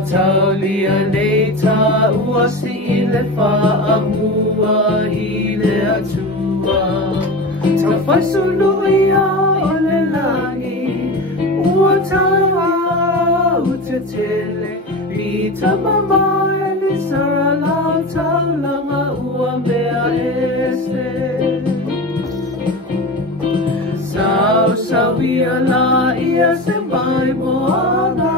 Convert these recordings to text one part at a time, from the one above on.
taulia nei ta ua si le whaamua I le atua. Ta whaisunu ia o le langi, ua taua u te tele. Pi ta mama e li sara lau taulanga ua mea ese. Sau ia la ia se mai moana.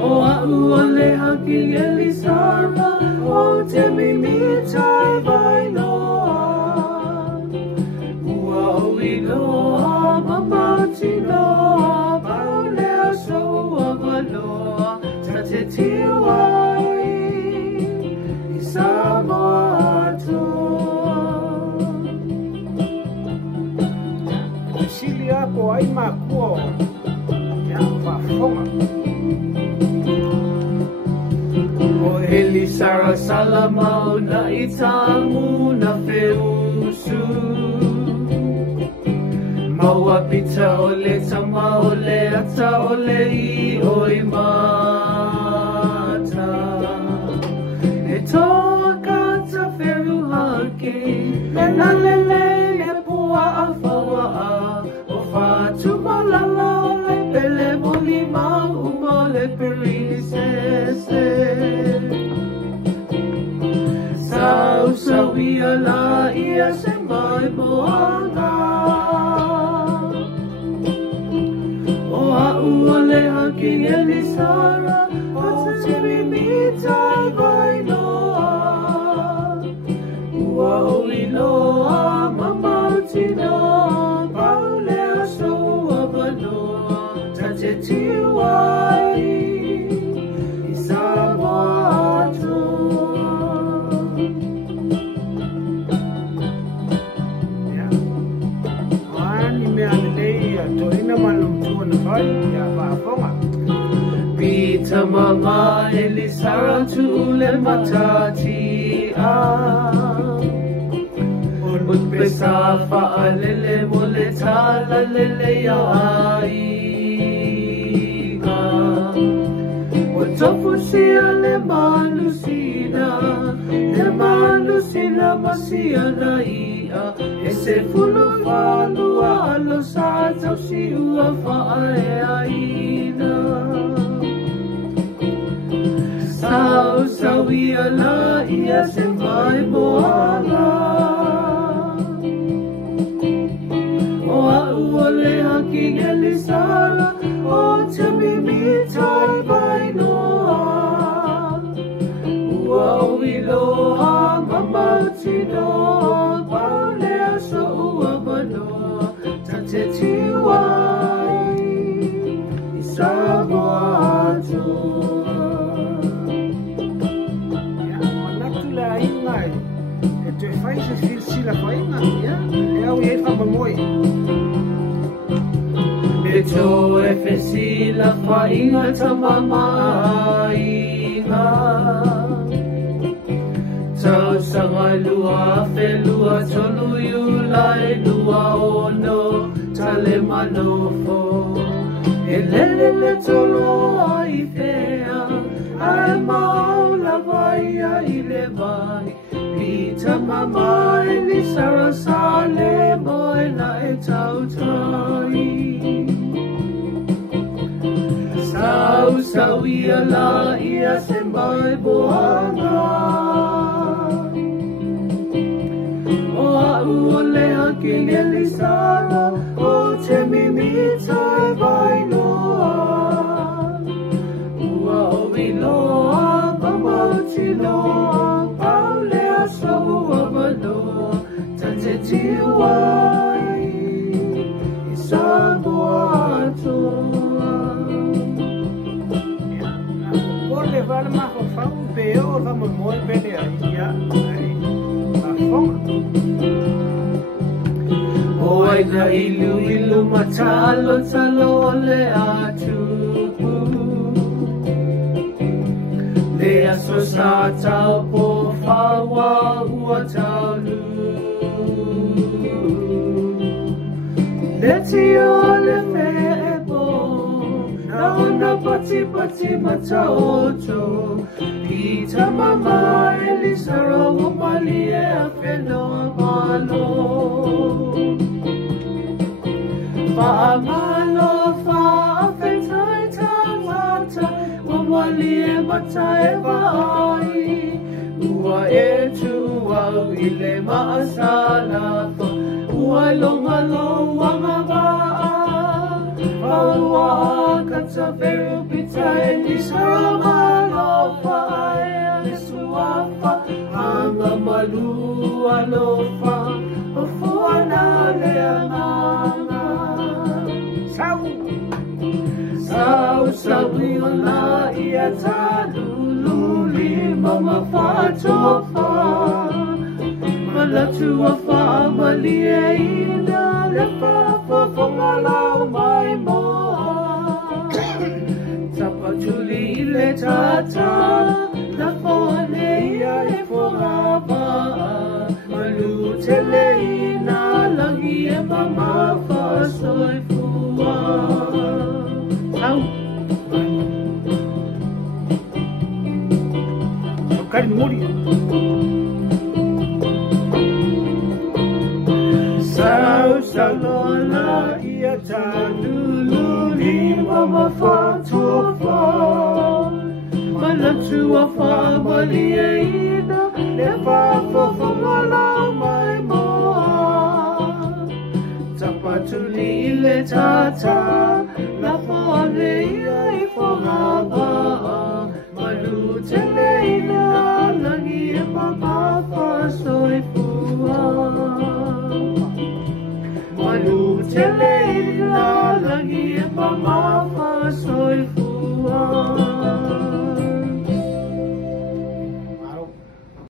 O ua le haki e li sara, o te mimi tai vai noa. Ua o iloa mamauti noa, pau lea soua wanoa, ta te tiwai I Samoa toa. Silia po ai makua ya whafonga. O Eli Sara Salamau na itamu na feusu. Maua pita o le tama o le ata o le I o I mata. E toa kata feru hake, lena lele e pua a whawa a. O whātu malala o le pele moli mau mo le perini sese. Sau ia la ia se mai moana. O au o le haki e li sara, o te mimi tai vai noa. Ua o iloa mamauti noa, pau lea soua wanoa, ta te tiwai I Samoa toa. Ani mea lelei a toina malumtua na whai ya whafonga. Pita mama e li sara tu le matati a. Un pesa fa'a lele mo le tala lele ya aiga. O tofu sia le malusina masiana ia. E se fulu falua alo sa tau si ua fa'a e aina. Sau ia la ia se mai moana. O au o le haki e li sara, o te mimi tai vai noa. Ua o iloa mamauti noa, pau lea so ua manoa, ta te tiwai I Samoa toa. Manatu le ainga e te whai se sila whainga, e au e whamamoi. Me tō e whesila whainga ta mama inga. Tau sanga lua whelua tonu iulai lua ono tale manofo. E lele tolo ai whea, ai maula vai ai le vai. Pita mama e li sara sale moe na e tau tai. Sau ia la ia se mai moana. O au o le haki e li sara, o te mimi tai vai noa. Ua o iloa mamauti noa, pau lea soua manoa, ta te tiwai I Samoa toa. O le wale maho whau peo o rama moe pele a ia whafonga. O aina ilu matalo talo le atupu. Le aso sa tau po whawa ua tau lu. Le ti o le me e po, na pati mataoto Pita mama elisaro malie afeno malo Faamalo faafetai tamata Wamalie matai vai Ua etu au ile maasala Ua longalo wangabaa Paua kata veru pita elisaro Faaya Suafa Hanga malu alofa Ofuana leanganga Sau iona ia tadululi Mama fatofa Malatua fa malie ina Lefa fafongalau mai moa Tapatuli le tata La fone ia e foraba Malu teleina Langi e mama fa soi fua Au Kari muri Salona ia tadululi Mama fa tofa Malatua fa malie ina Lefa fafongalau mai moa Tapatuli le tata La fone ia e foraba Malu teleina Langi e mama fa soi fua Malu teleina Langi e mama